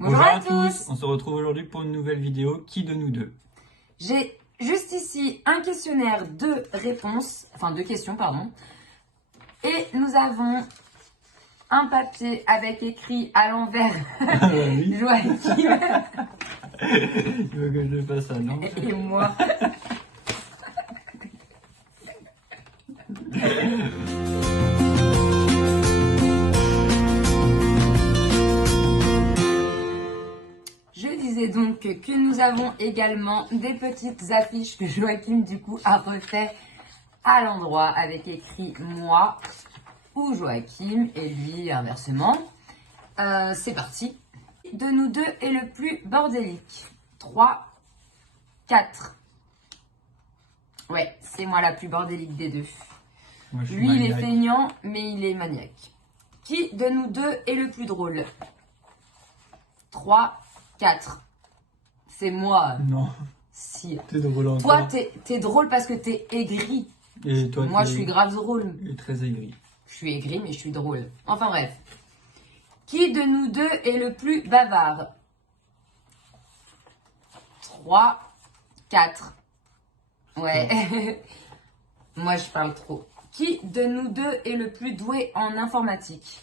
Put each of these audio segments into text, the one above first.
Bonjour à tous. On se retrouve aujourd'hui pour une nouvelle vidéo. Qui de nous deux? J'ai juste ici un questionnaire de réponses, enfin de questions, pardon. Et nous avons un papier avec écrit à l'envers Oui. Joachim Il veut que je le fasse à l'envers. et moi. Je disais donc que nous avons également des petites affiches que Joachim du coup a refait à l'endroit avec écrit moi ou Joachim et lui inversement. C'est parti. De nous deux est le plus bordélique. 3, 4. Ouais, c'est moi la plus bordélique des deux. Moi, je suis Lui, il est maniaque. feignant, mais il est maniaque. Qui de nous deux est le plus drôle? 3, 4. C'est moi. Non, Si. t'es drôle encore. Toi, t'es drôle parce que t'es aigri. Et toi, Moi, t'es- je suis grave drôle. t'es très aigri. Je suis aigri, mais je suis drôle. Enfin bref. Qui de nous deux est le plus bavard? 3, 4. Ouais. Moi, je parle trop. Qui de nous deux est le plus doué en informatique?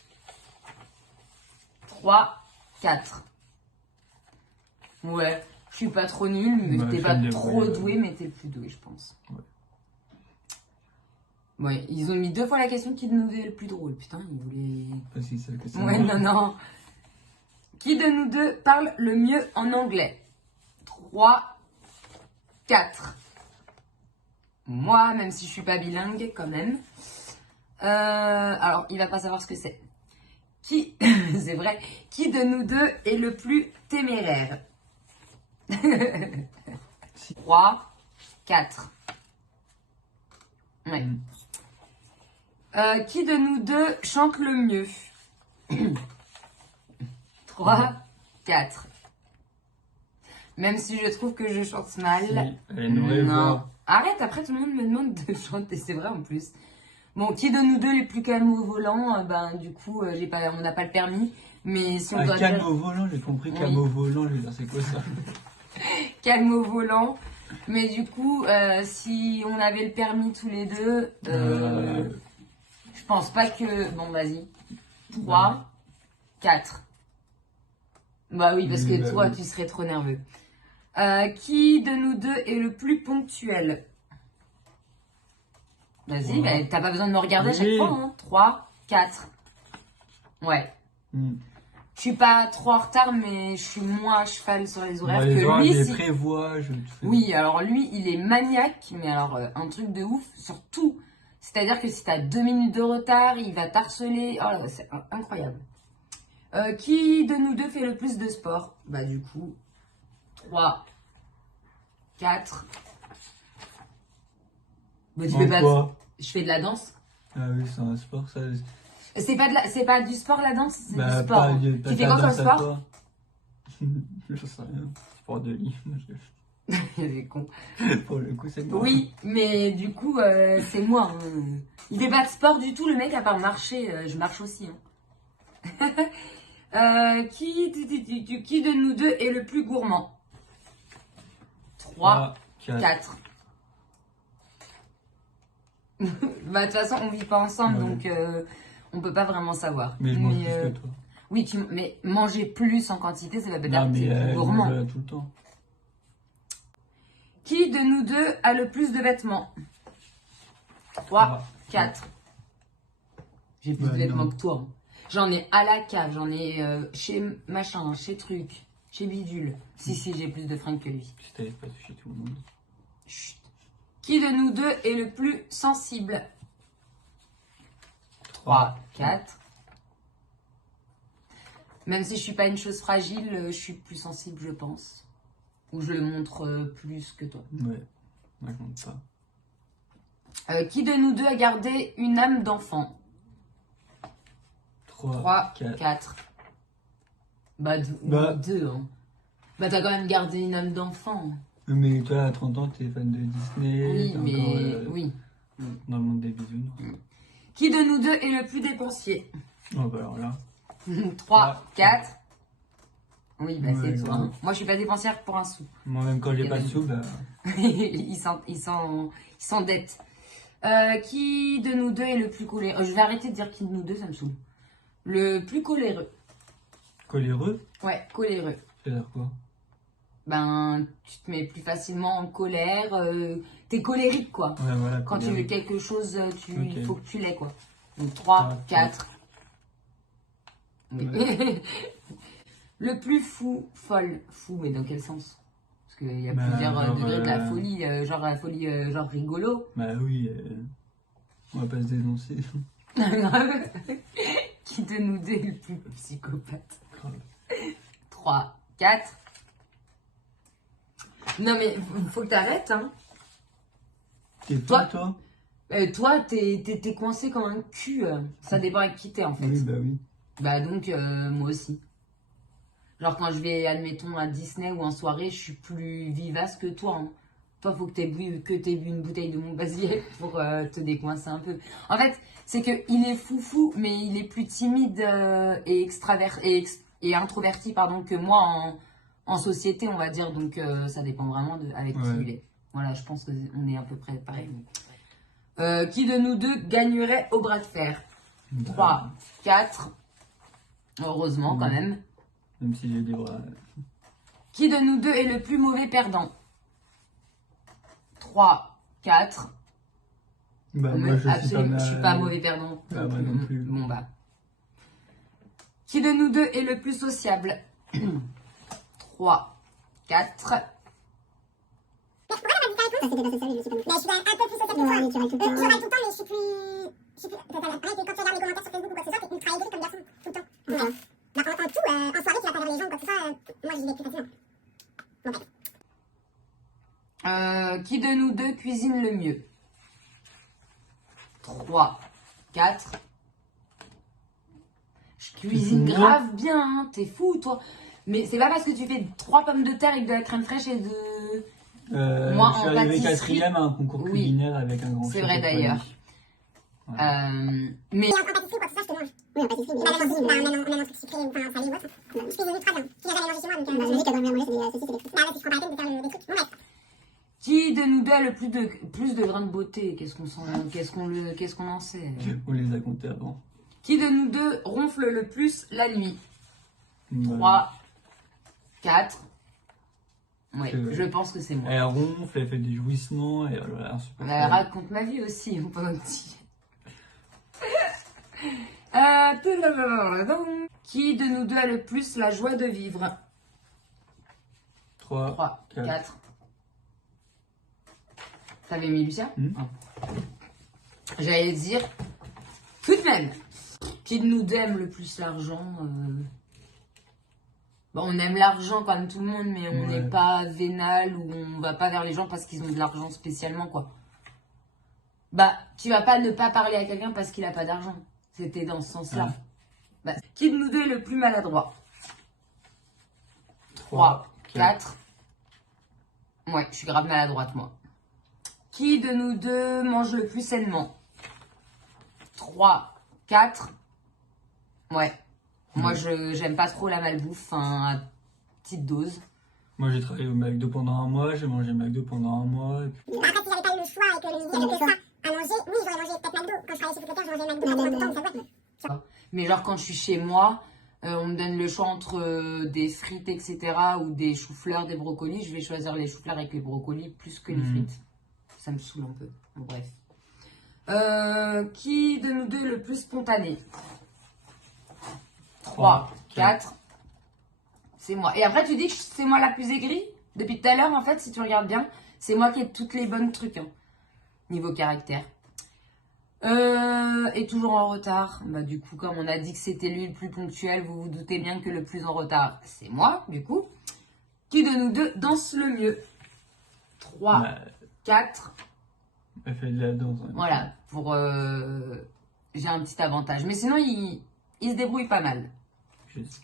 3, 4. Ouais. Je suis pas trop nulle, mais Ouais, t'es je pas me trop débrouille, doué, mais t'es le plus doué, je pense. Ouais. Ouais, ils ont mis 2 fois la question qui de nous deux est le plus drôle. Putain, ils voulaient... Parce qu'ils savent que c'est Ouais, moi. non. Qui de nous deux parle le mieux en anglais? 3, 4. Moi, même si je suis pas bilingue, quand même. Alors, il va pas savoir ce que c'est. Qui, c'est vrai, qui de nous deux est le plus téméraire? 3, 4. Ouais. Qui de nous deux chante le mieux? 3, 4. Même si je trouve que je chante mal. Si, elle n'aurait Non. pas. Arrête, après tout le monde me demande de chanter, c'est vrai en plus. Bon, qui de nous deux les plus calmes au volant? Ben du coup, on n'a pas le permis. Mais si on doit Calme dire au volant, j'ai compris. Oui. Calme au volant, je veux dire, c'est quoi ça? calme au volant. Mais du coup, si on avait le permis tous les deux, je pense pas que... Bon, vas-y. 3, 4. Bah oui, parce que Bah toi, oui. tu serais trop nerveux. Qui de nous deux est le plus ponctuel? Vas-y, Ouais. bah, t'as pas besoin de me regarder à chaque Oui. fois. Hein. 3, 4. Ouais. Hmm. Je suis pas trop en retard, mais je suis moins à cheval sur les horaires Moi, les que horaires, lui. je les Si... prévois. Je te fais- Oui, alors lui, il est maniaque, mais alors un truc de ouf sur tout. C'est-à-dire que si t'as 2 minutes de retard, il va t'harceler. Oh là, c'est incroyable. Qui de nous deux fait le plus de sport? Bah du coup, 3, 4. Bah, tu En fais pas quoi? Je fais de la danse. Ah oui, c'est un sport, ça. C'est pas du sport la danse, c'est Bah, du sport. pas, Hein. pas Tu fais ta quoi comme danse à sport? toi. Je sais rien. Sport de lit. Il est con. Pour le coup, c'est moi. Oui, mais du coup, c'est moi. Hein. Il fait pas de sport du tout, le mec, à part marcher. Je marche aussi. Hein. Qui de nous deux est le plus gourmand? 3, 4. 4. Bah, de toute façon, on vit pas ensemble, Ouais. donc on peut pas vraiment savoir. Mais je mange plus que toi. Oui, mais manger plus en quantité, ça va peut-être Non, que mais t'es plus gourmand. je mange tout le temps. Qui de nous deux a le plus de vêtements? 3, 4. J'ai plus Bah, de vêtements non. que toi. Hein. J'en ai à la cave, j'en ai chez machin, chez truc, chez bidule. Si, j'ai plus de fringues que lui. Si t'avais pas chez tout le monde. Chut. Qui de nous deux est le plus sensible? 3, 4. Même si je suis pas une chose fragile, je suis plus sensible, je pense. Ou je le montre plus que toi. Ouais, raconte pas. Qui de nous deux a gardé une âme d'enfant? 3, 4. Bah, deux, hein. Bah, t'as quand même gardé une âme d'enfant. Mais toi, à 30 ans, t'es fan de Disney. Oui, t'es mais... encore, Oui. dans le monde des bisounours. Qui de nous deux est le plus dépensier? Oh, bah alors là. 3, 4. Oui, bah Ouais, c'est tout. grave. Hein. Moi, je suis pas dépensière pour un sou. Moi, même quand j'ai pas de Ouais. sous, bah. Ils s'endettent. Qui de nous deux est le plus coléreux? Je vais arrêter de dire qui de nous deux, ça me saoule. Le plus coléreux. Coléreux, Ouais, coléreux. c'est-à-dire quoi? Ben, tu te mets plus facilement en colère. T'es colérique, quoi. Ouais, voilà. Quand tu veux coléreux. quelque chose, il Ok. faut que tu l'aies, quoi. Donc 3, Ah, 4. Oui. Ouais. Le plus fou, folle. Fou, mais dans quel sens? Parce qu'il y a Bah, plusieurs genre, degrés de la folie. Genre la folie, genre rigolo. Bah oui, on va pas se dénoncer. Qui de nous deux est le plus psychopathe? Grave. 3, 4. Non mais faut que t'arrêtes, hein. T'es Toi- fou, toi? Toi, t'es coincé comme un cul. Ça dépend avec qui t'es, en fait. Oui, bah oui. Bah donc, moi aussi. Genre quand je vais, admettons, à Disney ou en soirée, je suis plus vivace que toi. Hein. Toi, faut que t'aies bu une bouteille de Montbazier pour te décoincer un peu. En fait, c'est que il est foufou, mais il est plus timide et et introverti, pardon, que moi en société, on va dire. Donc ça dépend vraiment de avec qui Ouais. il est. Voilà, je pense qu'on est à peu près pareil. Qui de nous deux gagnerait au bras de fer? 3, 4. Heureusement, quand même. Même si j'ai des bras. Qui de nous deux est le plus mauvais perdant? 3, 4. Bah, moi, je suis pas Absolument, mal. je suis pas mauvais perdant. Bah, moi non plus. Bon, bah. Qui de nous deux est le plus sociable? 3, 4. Mais je pourrais pas me dire ça, je suis pas sociable, je suis pas. Mais je suis un peu plus sociable que toi. Je râle tout le temps, mais je suis plus. Pareil que quand tu regardes les commentaires sur Facebook ou quoi que ce soit, t'es ultra aigri comme garçon, tout le temps. Ouais. Bah, en tout, en soirée, tu vas pas vers les gens, quoi que ce soit, moi j'y vais plus facilement. Bon, bref. Qui de nous deux cuisine le mieux? 3, 4. Je cuisine fou, grave bien, hein. T'es fou, toi. Mais c'est pas parce que tu fais 3 pommes de terre avec de la crème fraîche et de. Moi, Je suis en arrivé pâtisserie- 4ème à un concours Oui. culinaire avec un grand C'est chef vrai, de d'ailleurs. famille. Mais Et en pâtisserie, quoi que ce soit, je te mange. Oui, en pâtisserie. Bah, même en truc sucré, ou enfin, salé ou autre. Je cuisine ultra bien. Tu viens jamais manger chez moi, donc. Bah, j'imagine qu'à dormir à manger, c'est des saucisses et des trucs. Bah, là, si je prends pas la peine de faire des trucs. Bon, bref. qui de nous deux a le plus de grains de beauté? Qu'est-ce qu'on en sait? On les a comptés avant. Qui de nous deux ronfle le plus la nuit? Ouais. 3, 4. Ouais, C'est vrai. je pense que c'est moi. Elle ronfle, elle fait des jouissements, et voilà, insupportable. Raconte ma vie aussi, mon petit. Qui de nous deux a le plus la joie de vivre? 3, 3, 4. 4. T'avais mis Lucien? Ah. J'allais dire, tout de même, qui de nous deux aime le plus l'argent? Bon, on aime l'argent comme tout le monde, mais on n'est Ouais. pas vénal ou on va pas vers les gens parce qu'ils ont de l'argent spécialement, quoi. Bah, tu vas pas ne pas parler à quelqu'un parce qu'il a pas d'argent. C'était dans ce sens-là. Ouais. Bah, qui de nous deux est le plus maladroit? 3, 4. Ouais, je suis grave maladroite, moi. Qui de nous deux mange le plus sainement? 3, 4. Ouais. Moi, j'aime pas trop la malbouffe, à petite dose. Moi, j'ai travaillé au McDo pendant un mois, j'ai mangé McDo pendant un mois. Et puis... Après, si j'avais pas eu le choix et que le midi, il y avait que ça à manger, oui, j'aurais mangé peut-être McDo. Quand je travaillais chez Footlocker, je mangeais McDo pendant longtemps, ça doit. Mais genre, quand je suis chez moi, on me donne le choix entre des frites, etc. ou des choux-fleurs, des brocolis. Je vais choisir les choux-fleurs avec les brocolis plus que les frites. Ça me saoule un peu. Bon, bref. Qui de nous deux est le plus spontané? 3, 4. C'est moi. Et après, tu dis que c'est moi la plus aigrie? Depuis tout à l'heure, en fait, si tu regardes bien, c'est moi qui ai toutes les bonnes trucs. Hein, niveau caractère. Et toujours en retard. Bah, du coup, comme on a dit que c'était lui le plus ponctuel, vous vous doutez bien que le plus en retard, c'est moi, du coup. Qui de nous deux danse le mieux? 3, Bah, 4. elle fait de la danse. Hein. Voilà, pour j'ai un petit avantage. Mais sinon, il se débrouille pas mal. Je sais.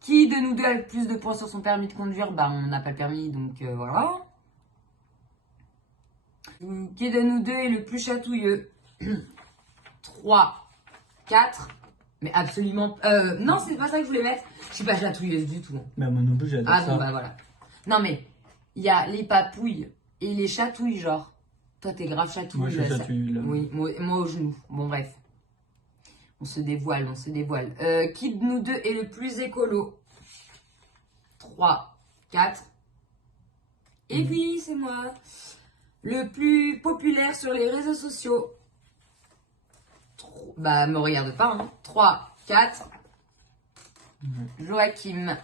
Qui de nous deux a le plus de points sur son permis de conduire? Bah, on n'a pas le permis, donc voilà. Qui de nous deux est le plus chatouilleux? 3, 4. Mais absolument. Non, c'est pas ça que je voulais mettre. Je suis pas chatouilleuse du tout. Bah, moi non plus, j'adore Ah ça. bon, bah voilà. Non, mais il y a les papouilles et les chatouilles, genre. Toi, t'es grave chatouille. Moi, je là, ça- chatouille, là. Oui, moi au genou. Bon, bref. On se dévoile, on se dévoile. Qui de nous deux est le plus écolo? 3, 4. Et puis, c'est moi. Le plus populaire sur les réseaux sociaux. Bah, me regarde pas, hein. 3, 4. Joachim.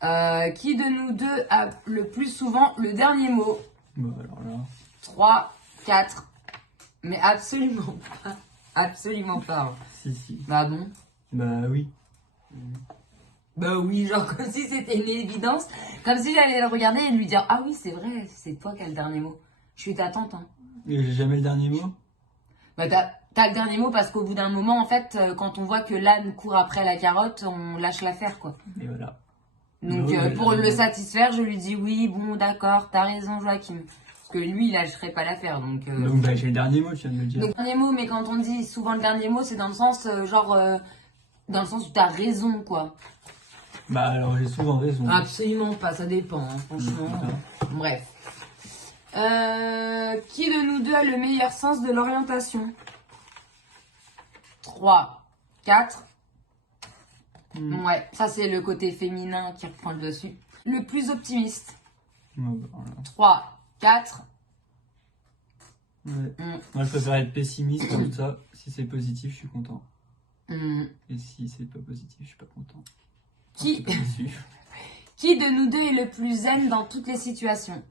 Qui de nous deux a le plus souvent le dernier mot? Bah, alors là. 3, 4. Mais absolument pas. Absolument pas. Hein. Si. Bah bon. Bah oui. Bah oui, genre comme si c'était une évidence. Comme si j'allais le regarder et lui dire: ah oui, c'est vrai, c'est toi qui as le dernier mot. Je suis ta tante. Hein. Et j'ai jamais le dernier mot. Bah t'as le dernier mot parce qu'au bout d'un moment, en fait, quand on voit que l'âne court après la carotte, on lâche l'affaire, quoi. Et voilà. Donc Bah oui, pour là, le satisfaire, je lui dis: oui, bon, d'accord, t'as raison, Joachim. Parce que lui, il lâcherait pas l'affaire. Donc, Donc, bah, j'ai le dernier mot, tu viens de le dire. donc, dernier mot, mais quand on dit souvent le dernier mot, c'est dans le sens, dans le sens où t'as raison, quoi. Bah, alors, j'ai souvent raison. Absolument pas, ça dépend, hein, franchement. Bref. Qui de nous deux a le meilleur sens de l'orientation? 3, 4. Ouais, ça c'est le côté féminin qui reprend le dessus. Le plus optimiste? Ouais, bah, voilà. 3, 4. Ouais. Moi, je préfère être pessimiste comme ça. Si c'est positif, je suis content. Et si c'est pas positif, je suis pas content. Qui... Je suis pas déçu. Qui de nous deux est le plus zen dans toutes les situations?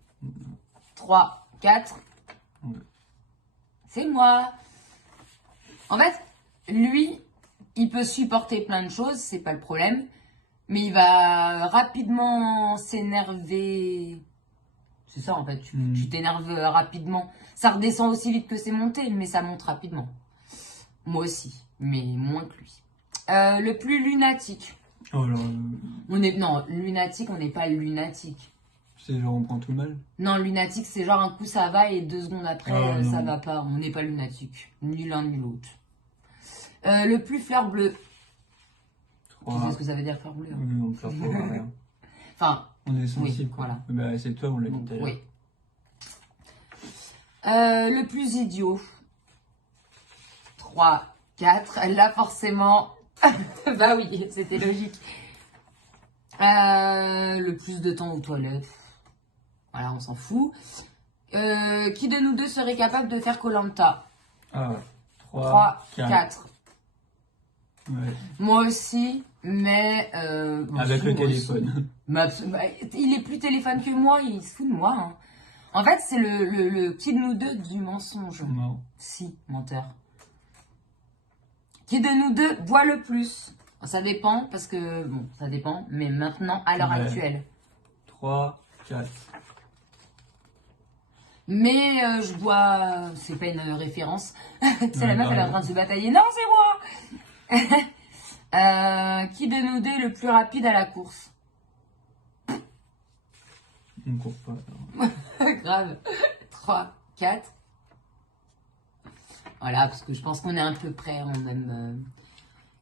3, 4. Ouais. C'est moi. En fait, lui, il peut supporter plein de choses, c'est pas le problème. Mais il va rapidement s'énerver. C'est ça en fait, tu t'énerves rapidement. Ça redescend aussi vite que c'est monté, mais ça monte rapidement. Moi aussi, mais moins que lui. Le plus lunatique. Oh là, Non, lunatique, on n'est pas lunatique. c'est genre on prend tout mal. Non, lunatique, c'est genre un coup ça va et 2 secondes après Oh, ça non. va pas. On n'est pas lunatique, ni l'un ni l'autre. Le plus fleur bleue. Tu sais ce que ça veut dire fleur bleue? Hein. Oui, on pleure pas rien. Enfin, On est sensible, oui, quoi. voilà. Bah, c'est toi, on l'a dit tout à l'heure. oui. Le plus idiot. 3, 4. Là, forcément. Bah oui, c'était logique. Le plus de temps aux toilettes. Voilà, on s'en fout. Qui de nous deux serait capable de faire koh. Ah, 3, 4. 4. Ouais. Moi aussi, mais... Avec le moi aussi. téléphone. Il est plus téléphone que moi, il se fout de moi. Hein. En fait, c'est le qui de nous deux du mensonge. Non. Si, menteur. Qui de nous deux boit le plus? Ça dépend, parce que... Bon, ça dépend, mais maintenant, à l'heure Ouais. actuelle. 3, 4. Mais je bois... C'est pas une référence. C'est la Ouais, meuf, elle est en pareil. train de se batailler. Non, c'est moi. Qui de nous deux est le plus rapide à la course? On court pas. Alors. Grave. 3, 4. Voilà, parce que je pense qu'on est un peu près en même...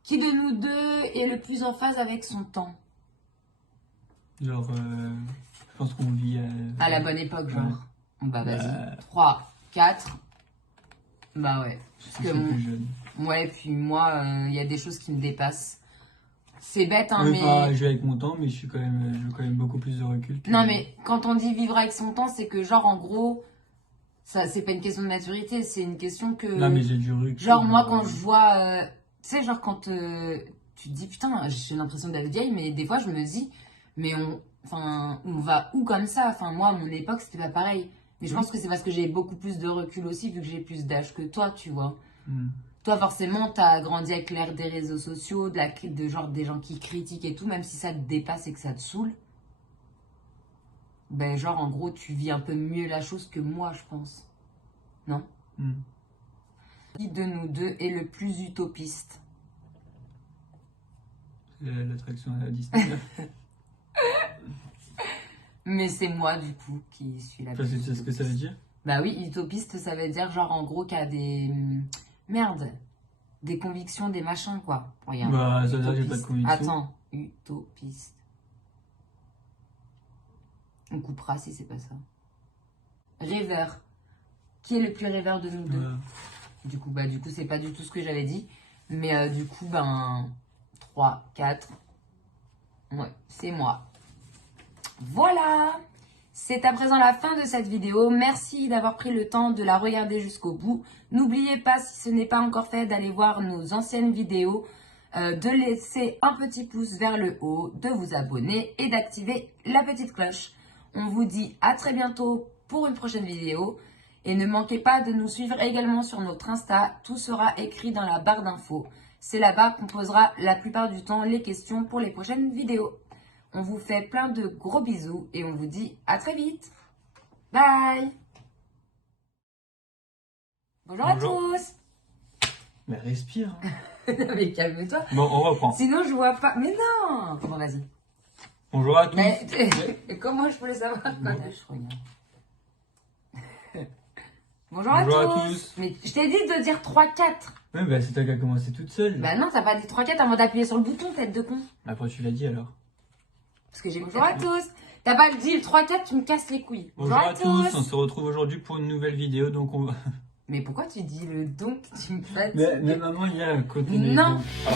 Qui de nous deux est le plus en phase avec son temps? Genre, je pense qu'on vit À la bonne époque, genre. Ouais. Bah vas-y. Bah. 3, 4. Bah ouais. je Parce que suis plus jeune. ouais, puis moi, il y a des choses qui me dépassent. C'est bête, hein, Oui, mais... enfin, je vais avec mon temps, mais j'ai quand même beaucoup plus de recul. Non, mais quand on dit vivre avec son temps, c'est que genre, en gros, ça, c'est pas une question de maturité, c'est une question que... Non, mais j'ai du recul. Genre, moi, quand je vois... tu sais, genre, quand tu te dis, putain, j'ai l'impression d'être vieille, mais des fois, je me dis, mais on va où comme ça? Enfin, moi, à mon époque, c'était pas pareil. Mais je pense que c'est parce que j'ai beaucoup plus de recul aussi, vu que j'ai plus d'âge que toi, tu vois. Toi, forcément, t'as grandi avec l'ère des réseaux sociaux, de genre des gens qui critiquent et tout, même si ça te dépasse et que ça te saoule. Ben, genre, en gros, tu vis un peu mieux la chose que moi, je pense. Non? Qui de nous deux est le plus utopiste? C'est l'attraction à la Disney. Mais c'est moi, du coup, qui suis la Parce que plus tu sais ce que ça veut dire? Bah oui, utopiste, ça veut dire genre, en gros, qu'il y a des... Merde. des convictions, des machins, quoi. Regarde. Bah, ça veut dire que j'ai pas de Utopiste. conviction. Attends, utopiste. On coupera si c'est pas ça. Rêveur. Qui est le plus rêveur de nous deux? Du coup, c'est pas du tout ce que j'avais dit. Mais du coup, 3, 4. Ouais, c'est moi. Voilà! C'est à présent la fin de cette vidéo. Merci d'avoir pris le temps de la regarder jusqu'au bout. N'oubliez pas, si ce n'est pas encore fait, d'aller voir nos anciennes vidéos, de laisser un petit pouce vers le haut, de vous abonner et d'activer la petite cloche. On vous dit à très bientôt pour une prochaine vidéo. Et ne manquez pas de nous suivre également sur notre Insta. Tout sera écrit dans la barre d'infos. C'est là-bas qu'on posera la plupart du temps les questions pour les prochaines vidéos. On vous fait plein de gros bisous et on vous dit à très vite. Bye. Bonjour. À tous. Mais respire. Mais calme-toi. Bon, on reprend. Sinon je vois pas. Mais non. Bon, vas-y. Bonjour à tous. Mais comment je peux le savoir? Je regarde. Bonjour à tous. Mais je t'ai dit de dire 3-4. Ouais, bah c'est toi qui as commencé toute seule. Bah non, t'as pas dit 3-4 avant d'appuyer sur le bouton, tête de con. Après, tu l'as dit alors. Parce que j'ai bonjour à tous. T'as pas dit le 3-4, tu me casses les couilles. Bonjour à tous. On se retrouve aujourd'hui pour une nouvelle vidéo, donc on va... Mais pourquoi tu dis le donc? Tu me fatigues. Mais maman, il y a un côté... Non. Ah.